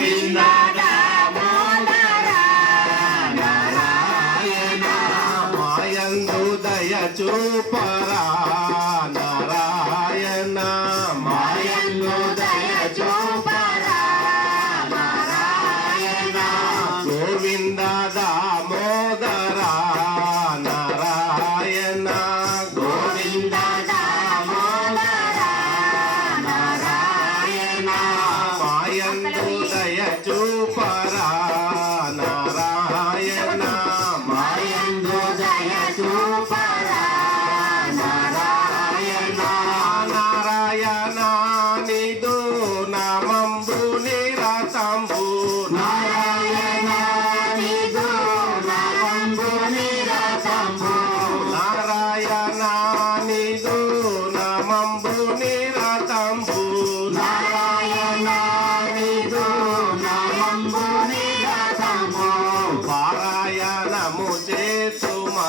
గోవింద దామోదర నారాయణ మాయందు దయ చూపరా నారాయణ మాయందు దయ చూపరా నారాయణ గోవింద దామోదర నారాయణ గోవింద దామోదర నారాయణ మాయందు దయ చూపరా నారాయణ మాయందు దయ చూపరా నారాయణ నారాయణ నిదు నామంబు నిరతంబు నారాయణ నిదు నామంబు నిరతంబు నారాయణ నిదు నామంబు నిరతంబు నారాయణ నిదు నామంబు నిరతంబు పారాయణము చేతుమా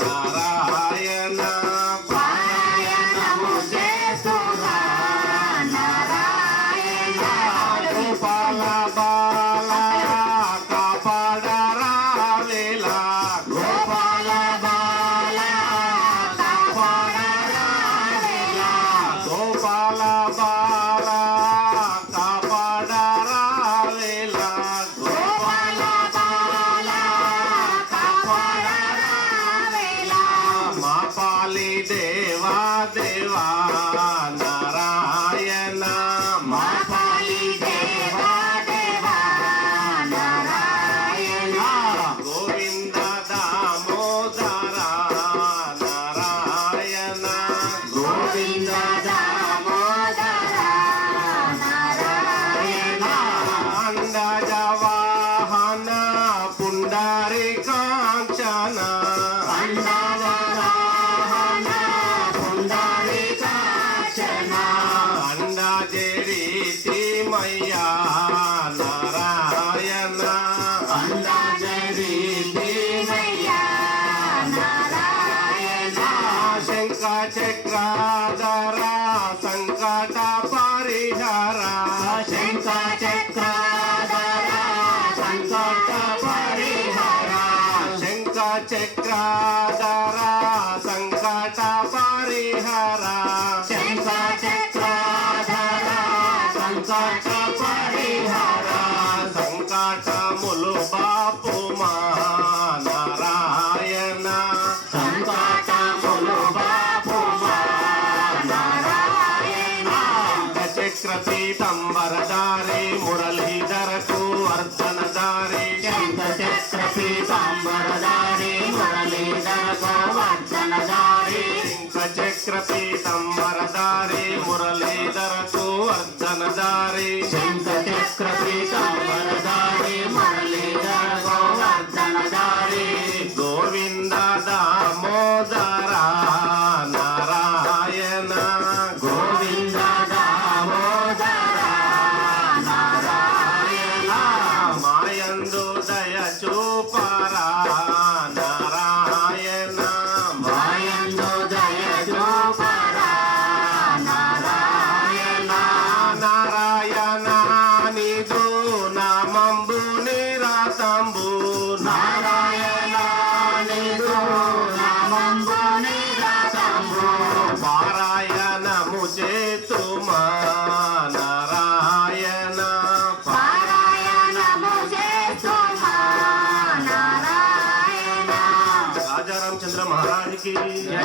నారాయణ పారాయణము చేతుమా నారాయణ గోపాల బాల కాపాడరా వేళ గోపాల బాల కాపాడరా వేళ గోపాల బాల కాపాడరా వేళ గోపాల బాల కాపాడరా వేళ మా పాలి దేవా దేవా నారాయణ మా పాలి దేవా దేవా నారాయణ గోవింద దామోదర నారాయణ గోవింద దామోదర నారాయణ అండజ వాహన పుండరి కాంచన అండజ వాహన పుండరి కాంచన అండజరీతి మయ్యా నారాయణ అండజరీతి మయ్యా నారాయణ శంఖ చక్రాధర సంకట పరిహర శంఖ చక్రాధర సంకట పరిహర శంఖ చక్రాధర సంకట పరిహర శంఖ చక్రాధర సంకట పరిహర సంకటములు బాపుమా నారాయణ సంకటములు బాపుమా నారాయణ చక్ర పీతాంబరధారి మురళీధరకు వర్ధనధారి చక్ర పీతాంబరధారి మురళీధరకు వర్ధనధారి చక్ర పీతాంబరధారి మురళీధరకు వర్ధనధారి చక్ర పీతాంబరధారి మురళీధరకు వర్ధనధారి గోవింద దామోదర నారాయణ గోవింద దామోదర నారాయణ మాయందు దయ చూపరా నారాయణ మాయందు దయ చూపరా నారాయణ నారాయణ నిదు నామంబు నిరతంబు నారాయణ నిదు నామంబు నిరతంబు పారాయణము చేతుమా నారాయణ పారాయణము చేతుమా నారాయణ రాజారామచంద్ర మహారాజ్ కి జై।